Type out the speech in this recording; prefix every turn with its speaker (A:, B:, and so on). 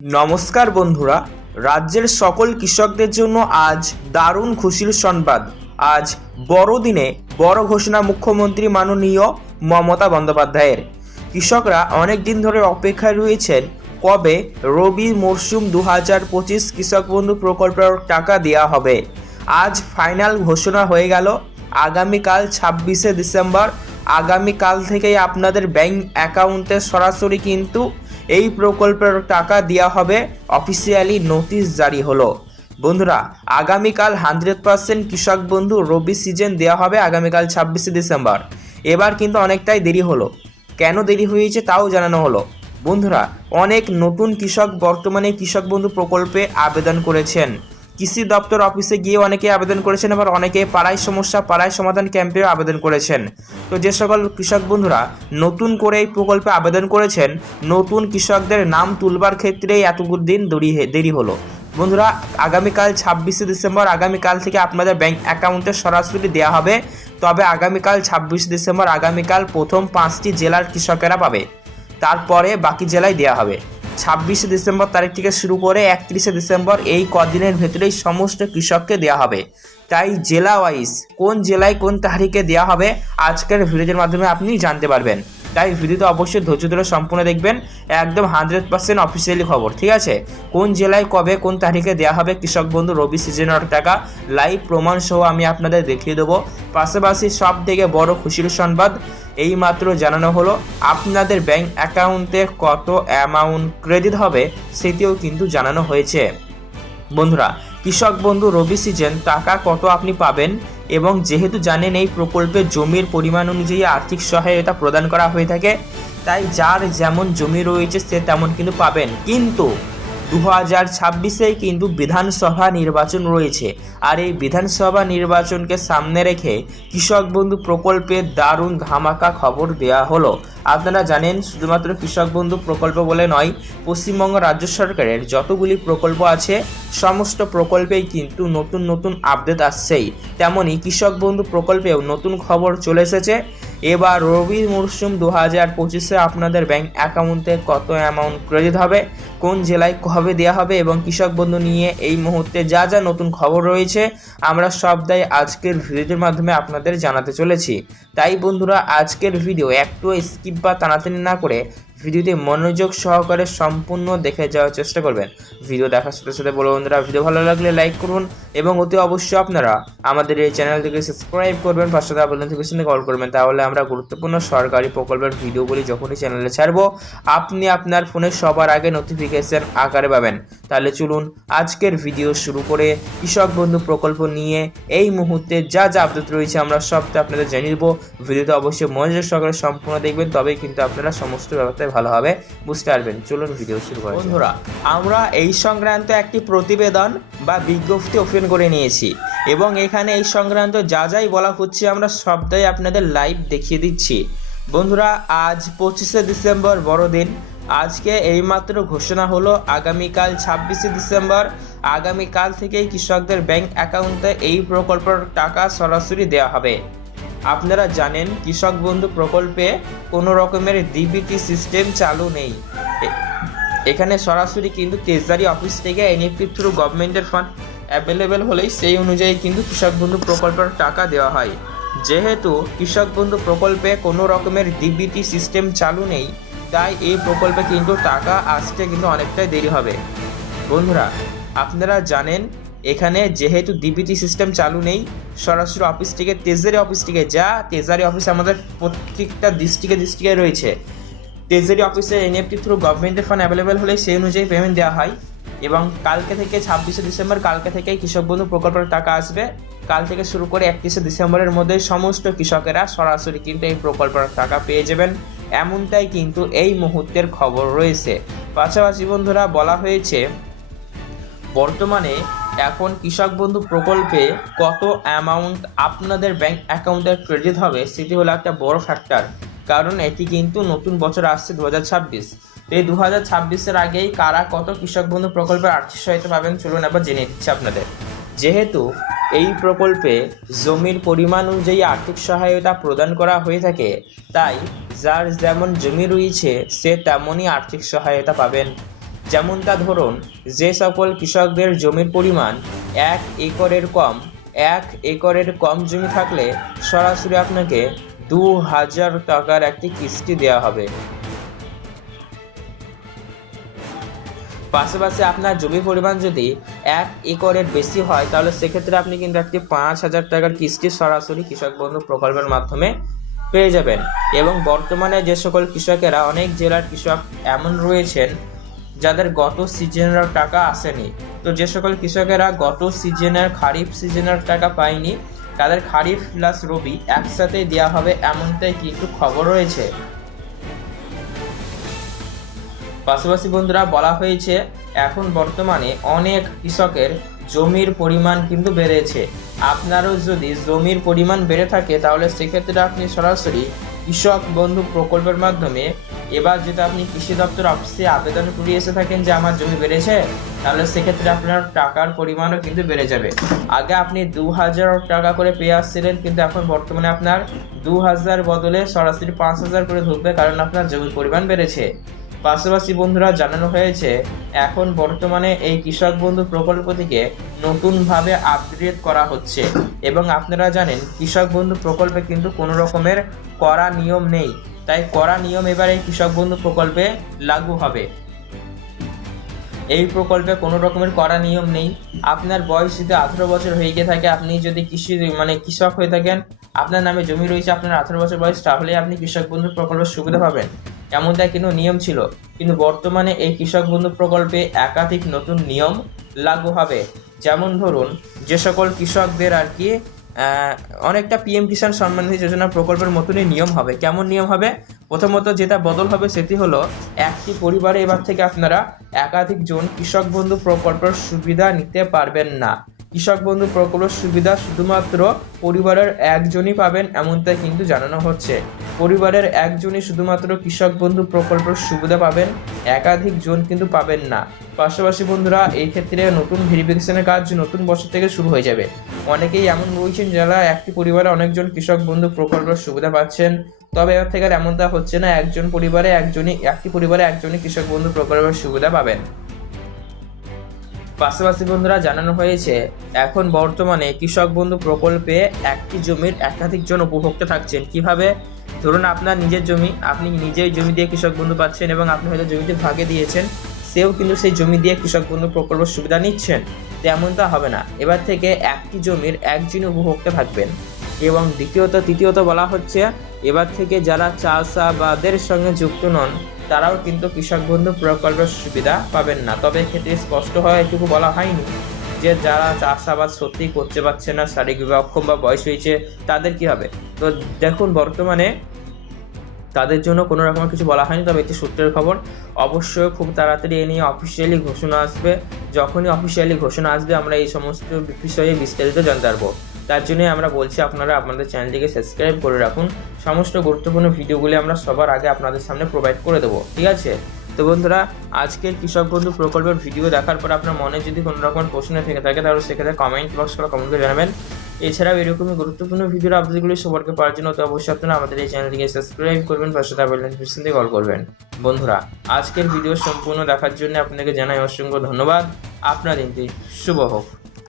A: নমস্কার বন্ধুরা। রাজ্যের সকল কৃষকদের জন্য আজ দারুণ খুশির সংবাদ। আজ বড়দিনে বড় ঘোষণা মুখ্যমন্ত্রী মাননীয় মমতা বন্দ্যোপাধ্যায়ের। কৃষকরা অনেক দিন ধরে অপেক্ষায় রয়েছেন, কবে রবি মরশুম দু হাজার পঁচিশ কৃষক বন্ধু প্রকল্পের টাকা দেওয়া হবে। আজ ফাইনাল ঘোষণা হয়ে গেল। আগামীকাল ছাব্বিশে ডিসেম্বর। আগামীকাল থেকেই আপনাদের ব্যাংক অ্যাকাউন্টে সরাসরি কিন্তু এই প্রকল্পের টাকা দেওয়া হবে অফিসিয়ালি নোটিশ জারি হলো। বন্ধুরা, আগামীকাল হান্ড্রেড পার্সেন্ট কৃষক বন্ধু রবি সিজন দেওয়া হবে আগামীকাল ছাব্বিশে ডিসেম্বর। এবার কিন্তু অনেকটাই দেরি হলো। কেন দেরি হয়েছে তাও জানানো হলো। বন্ধুরা, অনেক নতুন কৃষক বর্তমানে কৃষক বন্ধু প্রকল্পে আবেদন করেছেন। কৃষি দপ্তর অফিসে গিয়ে অনেকে আবেদন করেছেন আবার অনেকে পাড়ায় সমস্যা, পাড়ায় সমাধান ক্যাম্পেও আবেদন করেছেন। তো যে সকল কৃষক বন্ধুরা নতুন করে এই প্রকল্পে আবেদন করেছেন, নতুন কৃষকদের নাম তুলবার ক্ষেত্রে এতগুলো দিন দেরি দেরি হলো। বন্ধুরা, আগামীকাল ছাব্বিশে ডিসেম্বর, আগামীকাল থেকে আপনাদের ব্যাংক অ্যাকাউন্টে সরাসরি দেওয়া হবে। তবে আগামীকাল ছাব্বিশে ডিসেম্বর, আগামীকাল প্রথম পাঁচটি জেলার কৃষকেরা পাবে। তারপরে বাকি জেলায় দেওয়া হবে। ছাব্বিশে ডিসেম্বর তারিখ থেকে শুরু করে একত্রিশে ডিসেম্বর এই কদিনের ভেতরেই সমস্ত কৃষককে দেওয়া হবে। তাই জেলা ওয়াইজ কোন জেলায় কোন তারিখে দেওয়া হবে, আজকের ভিডিওর মাধ্যমে আপনি জানতে পারবেন। তাই ভিডিওতে অবশ্যই ধৈর্য ধরে সম্পূর্ণ দেখবেন। একদম হান্ড্রেড পার্সেন্ট অফিসিয়ালি খবর, ঠিক আছে? কোন জেলায়, কবে, কোন তারিখে দেওয়া হবে কৃষক বন্ধু রবি সিজনের টাকা লাইভ প্রমাণ সহ আমি আপনাদের দেখিয়ে দেবো। পাশাপাশি সব থেকে বড় খুশির সংবাদ, এইমাত্র জানানো হলো, আপনাদের ব্যাংক অ্যাকাউন্টে কত অ্যামাউন্ট ক্রেডিট হবে সেটিও কিন্তু জানানো হয়েছে। বন্ধুরা, কৃষক বন্ধু রবি সিজন টাকা কত আপনি পাবেন? এবং যেহেতু জানেন এই প্রকল্পে জমির পরিমাণ অনুযায়ী আর্থিক সহায়তা প্রদান করা হয়ে থাকে, তাই যার যেমন জমি রয়েছে সে তেমন কিন্তু পাবেন। কিন্তু দু হাজার ছাব্বিশে কিন্তু বিধানসভা নির্বাচন রয়েছে। আর এই বিধানসভা নির্বাচনকে সামনে রেখে কৃষক বন্ধু প্রকল্পে দারুণ ধামাকা খবর দেয়া হলো। আপনারা জানেন, শুধুমাত্র কৃষক বন্ধু প্রকল্প বলে নয়, পশ্চিমবঙ্গ রাজ্য সরকারের যতগুলি প্রকল্প আছে, সমস্ত প্রকল্পেই কিন্তু নতুন নতুন আপডেট আসছেই। তেমনই কৃষক বন্ধু প্রকল্পেও নতুন খবর চলে এসেছে। এবার রবি মরশুম দু হাজার পঁচিশে আপনাদের ব্যাংক অ্যাকাউন্টে কত অ্যামাউন্ট ক্রেডিট হবে, কোন জেলায় কবে দেওয়া হবে এবং কৃষক বন্ধু নিয়ে এই মুহূর্তে যা যা নতুন খবর রয়েছে, আমরা সবটাই আজকের ভিডিওর মাধ্যমে আপনাদের জানাতে চলেছি। তাই বন্ধুরা, আজকের ভিডিও একটু স্কিপ বা টানাটানি না করে ভিডিওতে মনোযোগ সহকারে সম্পূর্ণ দেখে যাওয়ার চেষ্টা করবেন। ভিডিও দেখার সাথে সাথে বলো বন্ধুরা, ভিডিও ভালো লাগলে লাইক করুন এবং অতি অবশ্যই আপনারা আমাদের এই চ্যানেলটিকে সাবস্ক্রাইব করবেন, পাশে থাকা নোটিফিকেশনে কল করবেন। তাহলে আমরা গুরুত্বপূর্ণ সরকারি প্রকল্পের ভিডিওগুলি যখনই চ্যানেলে ছাড়বো, আপনি আপনার ফোনে সবার আগে নোটিফিকেশন আকারে পাবেন। তাহলে চলুন আজকের ভিডিও শুরু করে কৃষক বন্ধু প্রকল্প নিয়ে এই মুহূর্তে যা যা আপডেট রয়েছে আমরা সবটা আপনাদের জানিয়ে দেবো। ভিডিওতে অবশ্যই মনোযোগ সহকারে সম্পূর্ণ দেখবেন, তবেই কিন্তু আপনারা সমস্ত ব্যাপারটাই ভালোভাবে বুঝতে পারবেন। চলুন ভিডিও শুরু করা বন্ধুরা, আমরা এই সংক্রান্ত একটি প্রতিবেদন বা বিজ্ঞপ্তি ওপেন করে নিয়েছি এবং এখানে এই সংক্রান্ত যা যাই বলা হচ্ছে আমরা সবটাই আপনাদের লাইভ দেখিয়ে দিচ্ছি। বন্ধুরা, আজ পঁচিশে ডিসেম্বর বড়দিন। আজকে এইমাত্র ঘোষণা হলো আগামীকাল ছাব্বিশে ডিসেম্বর। আগামীকাল থেকেই কৃষকদের ব্যাংক অ্যাকাউন্টে এই প্রকল্পের টাকা সরাসরি দেওয়া হবে। আপনারা জানেন কৃষক বন্ধু প্রকল্পে কোনো রকমের ডিবিটি সিস্টেম চালু নেই। এখানে সরাসরি কিন্তু ট্রেজারি অফিস থেকে এনএফটি থ্রু গভর্নমেন্টের ফান্ড অ্যাভেলেবেল হলেই সেই অনুযায়ী কিন্তু কৃষক বন্ধু প্রকল্পের টাকা দেওয়া হয়। যেহেতু কৃষক বন্ধু প্রকল্পে কোনো রকমের ডিবিটি সিস্টেম চালু নেই, তাই এই প্রকল্পে কিন্তু টাকা আসতে কিন্তু অনেকটাই দেরি হবে। বন্ধুরা, আপনারা জানেন এখানে যেহেতু ডিবিটি সিস্টেম চালু নেই, সরাসরি অফিস থেকে তেজারি অফিস থেকে, যা তেজারি অফিস আমাদের প্রত্যেকটা ডিস্ট্রিক্টে ডিস্ট্রিক্টে রয়েছে তেজারি অফিসে এনএফটি থ্রু গভর্নমেন্টের ফান্ড অ্যাভেলেবেল হলে সেই অনুযায়ী পেমেন্ট দেওয়া হয় এবং কালকে থেকে ছাব্বিশে ডিসেম্বর, কালকে থেকেই কৃষক বন্ধু প্রকল্পের টাকা আসবে। কাল থেকে শুরু করে একত্রিশে ডিসেম্বরের মধ্যে সমস্ত কৃষকেরা সরাসরি কিন্তু এই প্রকল্পের টাকা পেয়ে যাবেন। এমনটাই কিন্তু এই মুহূর্তের খবর রয়েছে। পাশাপাশি বন্ধুরা, বলা হয়েছে, বর্তমানে এখন কৃষক বন্ধু প্রকল্পে কত অ্যামাউন্ট আপনাদের ব্যাংক অ্যাকাউন্টে ক্রেডিট হবে সেটি হলো একটা বড় ফ্যাক্টর কারণ এটি কিন্তু নতুন বছর আসছে দু হাজার ছাব্বিশ এই দু হাজার ছাব্বিশের আগেই কারা কত কৃষক বন্ধু প্রকল্পের আর্থিক সহায়তা পাবেন চলুন এবার জেনে দিচ্ছি আপনাদের। যেহেতু এই প্রকল্পে জমির পরিমাণ অনুযায়ী আর্থিক সহায়তা প্রদান করা হয়ে থাকে, তাই যার যেমন জমি রয়েছে সে তেমনই আর্থিক সহায়তা পাবেন। যেমনটা ধরুন, যে সকল কৃষকদের জমির পরিমাণ এক একরের কম, এক একরের কম জমি থাকলে সরাসরি আপনাকে দু হাজার টাকার একটি কিস্তি দেওয়া হবে। পাশাপাশি আপনার জমির পরিমাণ যদি এক একরের বেশি হয়, তাহলে সেক্ষেত্রে আপনি কিন্তু একটি পাঁচ হাজার টাকার কিস্তি সরাসরি কৃষক বন্ধু প্রকল্পের মাধ্যমে পেয়ে যাবেন। এবং বর্তমানে যে সকল কৃষকেরা, অনেক জেলার কৃষক এমন রয়েছেন যাদের গত সিজনের টাকা আসেনি। তো যে সকল কৃষকেরা গত সিজনের খারিফ সিজনের টাকা পায়নি, তাদের খারিফ প্লাস রবি একসাথেই দেওয়া হবে এমনটাই কিন্তু খবর রয়েছে? পাশাপাশি বন্ধুরা, বলা হয়েছে এখন বর্তমানে অনেক কৃষকের জমির পরিমাণ কিন্তু বেড়েছে। আপনারও যদি জমির পরিমাণ বেড়ে থাকে, তাহলে সেক্ষেত্রে আপনি সরাসরি কৃষক বন্ধু প্রকল্পের মাধ্যমে এবার যেটা আপনি কৃষি দপ্তর অফিসে আবেদন করে এসে থাকেন যে আমার জমি বেড়েছে, তাহলে সেক্ষেত্রে আপনার টাকার পরিমাণও কিন্তু বেড়ে যাবে। আগে আপনি দু হাজার টাকা করে পেয়ে আসছিলেন, কিন্তু এখন বর্তমানে আপনার দু হাজার বদলে সরাসরি পাঁচ হাজার করে ঢুকবে কারণ আপনার জমির পরিমাণ বেড়েছে। পাশাপাশি বন্ধুরা জানানো হয়েছে, এখন বর্তমানে এই কৃষক বন্ধু প্রকল্প থেকে নতুনভাবে আপগ্রেড করা হচ্ছে। এবং আপনারা জানেন, কৃষক বন্ধু প্রকল্পে কিন্তু কোনো রকমের কড়া নিয়ম নেই। তাই কড়া নিয়ম এবার এই কৃষক বন্ধু প্রকল্পে লাগু হবে। এই প্রকল্পে কোনো রকমের কড়া নিয়ম নেই। আপনার বয়স যদি আঠেরো বছর হয়ে গিয়ে থাকে, আপনি যদি কৃষি মানে কৃষক হয়ে থাকেন, আপনার নামে জমি রয়েছে, আপনার আঠেরো বছর বয়স তাহলে আপনি কৃষক বন্ধু প্রকল্পের সুবিধা পাবেন। এমনটা কিন্তু নিয়ম ছিল। কিন্তু বর্তমানে এই কৃষক বন্ধু প্রকল্পে একাধিক নতুন নিয়ম লাগু হবে। যেমন ধরুন, যে সকল কৃষকদের আর কি অনেকটা পিএম কিষাণ সম্মান নিধি যোজনা প্রকল্পের মতনই নিয়ম হবে। কেমন নিয়ম হবে? প্রথমত যেটা বদল হবে সেটি হলো, একটি পরিবারে এবার থেকে আপনারা একাধিক জন কৃষক বন্ধু প্রকল্পের সুবিধা নিতে পারবেন না। কৃষক বন্ধু প্রকল্পের সুবিধা শুধুমাত্র পরিবারের একজনই পাবেন এমনটাই কিন্তু জানানো হচ্ছে। পরিবারের একজনই শুধুমাত্র কৃষক বন্ধু প্রকল্পের সুবিধা পাবেন, একাধিক জন কিন্তু পাবেন না। পাশাপাশি বন্ধুরা, এই ক্ষেত্রে নতুন ভেরিফিকেশনের কাজ নতুন বছর থেকে শুরু হয়ে যাবে। অনেকেই এমন বলছেন যারা একটি পরিবারে অনেকজন কৃষক বন্ধু প্রকল্পের সুবিধা পাচ্ছেন, তবে এবার থেকে আর এমনটা হচ্ছে না, একজন পরিবারে একজনই, একটি পরিবারে একজনই কৃষক বন্ধু প্রকল্পের সুবিধা পাবেন। পাশাপাশি বন্ধুরা জানানো হয়েছে, এখন বর্তমানে কৃষক বন্ধু প্রকল্পে একটি জমির একাধিক জন উপভোক্তা থাকছেন। কীভাবে? ধরুন আপনার নিজের জমি, আপনি নিজেই জমি দিয়ে কৃষক বন্ধু পাচ্ছেন এবং আপনি হয়তো জমিতে ভাগে দিয়েছেন, সেও কিন্তু সেই জমি দিয়ে কৃষক বন্ধু প্রকল্পের সুবিধা নিচ্ছেন। তো এমনটা হবে না। এবার থেকে একটি জমির একজন উপভোক্তা থাকবেন। এবং দ্বিতীয়ত, তৃতীয়ত বলা হচ্ছে, এবার থেকে যারা চাষাবাদের সঙ্গে যুক্ত নন তারাও কিন্তু কৃষক বন্ধু প্রকল্পের সুবিধা পাবেন না। তবে এক্ষেত্রে স্পষ্ট হয়, এটুকু বলা হয়নি যে যারা চাষাবাদ সত্যি করতে পারছে না শারীরিকভাবে অক্ষম বা বয়স হয়েছে, তাদের কি হবে? তো দেখুন, বর্তমানে তাদের জন্য কোনো রকম কিছু বলা হয়নি, তবে একটি সূত্রের খবর, অবশ্যই খুব তাড়াতাড়ি এ নিয়ে অফিসিয়ালি ঘোষণা আসবে। যখনই অফিসিয়ালি ঘোষণা আসবে, আমরা এই সমস্ত বিষয়ে বিস্তারিত জানতে পারব। তার জন্যই আমরা বলছি আপনারা আপনাদের চ্যানেলটিকে সাবস্ক্রাইব করে রাখুন। সমস্ত গুরুত্বপূর্ণ ভিডিওগুলি আমরা সবার আগে আপনাদের সামনে প্রোভাইড করে দেবো, ঠিক আছে? তো বন্ধুরা, আজকের কৃষক বন্ধু প্রকল্পের ভিডিও দেখার পর আপনার মনে যদি কোনো রকম প্রশ্ন থেকে থাকে, তাহলে সেক্ষেত্রে কমেন্ট বক্স করে কমেন্ট করে জানাবেন। এছাড়াও এরকমই গুরুত্বপূর্ণ ভিডিওর আপডেটগুলি সবারকে পাওয়ার জন্য তো অবশ্যই আপনারা আমাদের এই চ্যানেলটিকে সাবস্ক্রাইব করবেন, পাশে বেল নোটিফিকেশন দিয়ে কল করবেন। বন্ধুরা, আজকের ভিডিও সম্পূর্ণ দেখার জন্য আপনাকে জানাই অসংখ্য ধন্যবাদ। আপনার দিনটি শুভ হোক।